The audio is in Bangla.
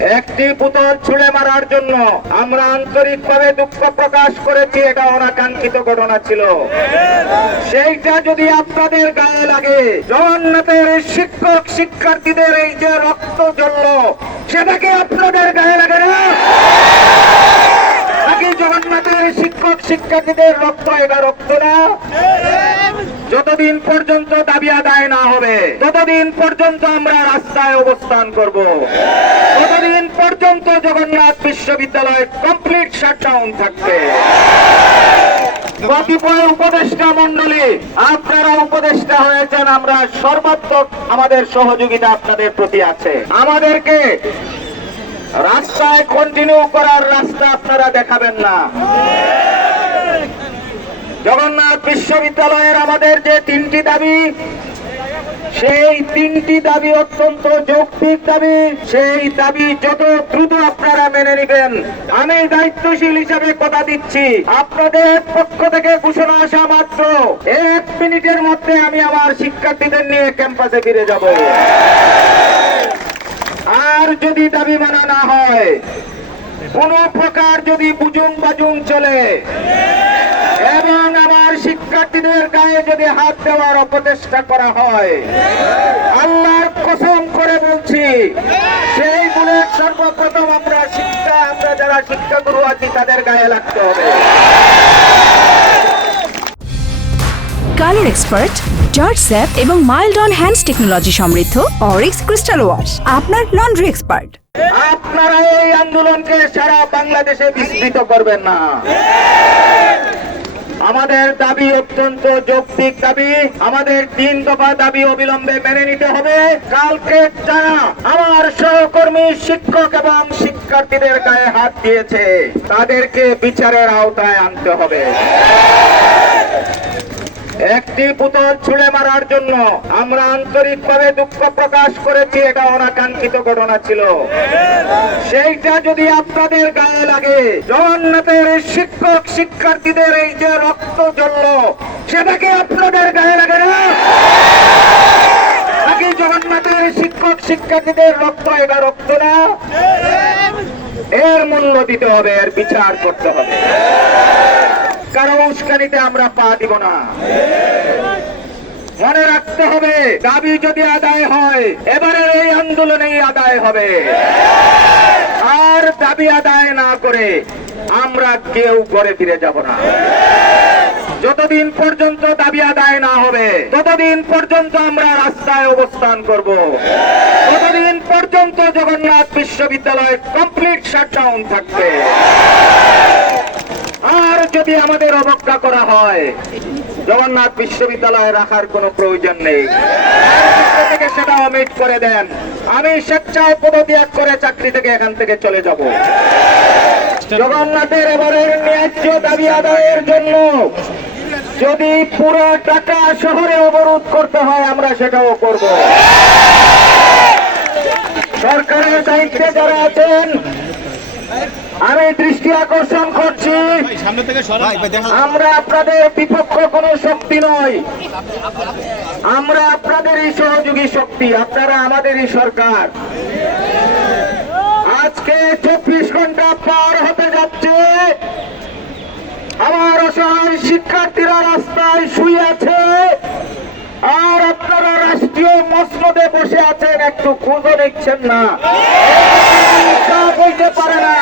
একটি বোতল ছুঁড়ে মারার জন্য আমরা আন্তরিকভাবে দুঃখ প্রকাশ করেছি। এটা অনাকাঙ্ক্ষিত ঘটনা ছিল। সেইটা যদি আপনাদের গায়ে লাগে, জগন্নাথের শিক্ষক শিক্ষার্থীদের এই যে রক্ত জ্বলল, সেটাকে আপনাদের গায়ে লাগে না? নাকি জগন্নাথের শিক্ষক শিক্ষার্থীদের রক্ত এটা রক্ত না? যতদিন পর্যন্ত দাবি আদায় না হবে, ততদিন পর্যন্ত আমরা রাস্তায় অবস্থান করব। ততদিন পর্যন্ত জগন্নাথ বিশ্ববিদ্যালয় কমপ্লিট শাটডাউন থাকবে। কতিপয় উপদেষ্টা মন্ডলী, আপনারা উপদেষ্টা হয়েছেন, আমরা সর্বাত্মক আমাদের সহযোগিতা আপনাদের প্রতি আছে। আমাদেরকে রাস্তায় কন্টিনিউ করার রাস্তা আপনারা দেখাবেন না। জগন্নাথ বিশ্ববিদ্যালয়ের আমাদের যে তিনটি দাবি, সেই তিনটি দাবি অত্যন্ত যৌক্তিক দাবি। সেই দাবি যত দ্রুত আপনারা মেনে নেবেন, আমি দায়িত্বশীল হিসাবে কথা দিচ্ছি, আপনাদের পক্ষ থেকে ঘোষণা আসা মাত্র 1 মিনিটের মধ্যে আমি আমার শিক্ষার্থীদের নিয়ে ক্যাম্পাসে ফিরে যাব। আর যদি দাবি মানা না হয়, কোন প্রকার যদি বুজুং বাজুং চলে এবং আমার শিক্ষার্থীদের গায়ে যদি হাত দেওয়ার অপচেষ্টা করা হয়, আল্লাহর কসম করে বলছি, সেই বুলেট সর্বপ্রথম আমরা যারা শিক্ষাগুরু আছি তাদের গায়ে লাগতে হবে। কালার এক্সপার্ট, জর্জ স্যাপ এবং মাইল্ড অন হ্যান্ডস টেকনোলজি সমৃদ্ধ অরিক্স ক্রিস্টাল ওয়াশ আপনার লন্ড্রি এক্সপার্ট। আপনারা এই আন্দোলনকে সারা বাংলাদেশে বিস্তৃত করবেন না। আমাদের দাবি অত্যন্ত যৌক্তিক দাবি। আমাদের 3 দফা দাবি অবিলম্বে মেনে নিতে হবে। কালকে যারা আমার সহকর্মী শিক্ষক এবং শিক্ষার্থীদের গায়ে হাত দিয়েছে, তাদেরকে বিচারের আওতায় আনতে হবে। একটি বোতল ছুঁড়ে মারার জন্য আমরা আন্তরিকভাবে দুঃখ প্রকাশ করেছি। এটা অনাকাঙ্ক্ষিত ঘটনা ছিল। সেইটা যদি আপনাদের গায়ে লাগে, জগন্নাথের শিক্ষক শিক্ষার্থীদের এই যে রক্ত জ্বলল, সেটাকে আপনাদের গায়ে লাগে না? নাকি জগন্নাথের শিক্ষক শিক্ষার্থীদের রক্ত এটা রক্ত না? এর মূল্য দিতে হবে, এর বিচার করতে হবে। কারো উস্কানিতে আমরা পা দিব না। মনে রাখতে হবে, দাবি যদি আদায় হয়, এবারের এই আন্দোলনেই আদায় হবে। আর দাবি আদায় না করে আমরা কেউ ঘরে ফিরে যাব না। যতদিন পর্যন্ত দাবি আদায় না হবে, ততদিন পর্যন্ত আমরা রাস্তায় অবস্থান করব। ততদিন পর্যন্ত জগন্নাথ বিশ্ববিদ্যালয় কমপ্লিট শাটডাউন থাকবে। আর যদি আমাদের অবজ্ঞা করা হয়, জগন্নাথ বিশ্ববিদ্যালয়ে রাখার কোনো প্রয়োজন নেই। থেকে সেটা অমিট করে দেন, আমি স্বেচ্ছায় পদত্যাগ করে চাকরি থেকে এখান থেকে চলে যাব। জগন্নাথের এবারের ন্যায্য দাবি আদায়ের জন্য যদি পুরো ঢাকা শহরে অবরোধ করতে হয়, আমরা সেটাও করব। সরকারের দায়িত্বে যারা আছেন, আমি দৃষ্টি আকর্ষণ করছি, আমরা আপনাদের বিপক্ষ কোন শক্তি নয়। আমরা আপনাদেরই সহযোগী শক্তি। আপনারা আমাদেরই সরকার। আজকে 24 ঘন্টা পার হতে যাচ্ছে, আমার অসহায় শিক্ষার্থীরা রাস্তায় শুয়ে আছে, আর আপনারা রাষ্ট্রীয় মসনদে বসে আছেন, একটু খোঁজও নিচ্ছেন না। হইতে পারে না।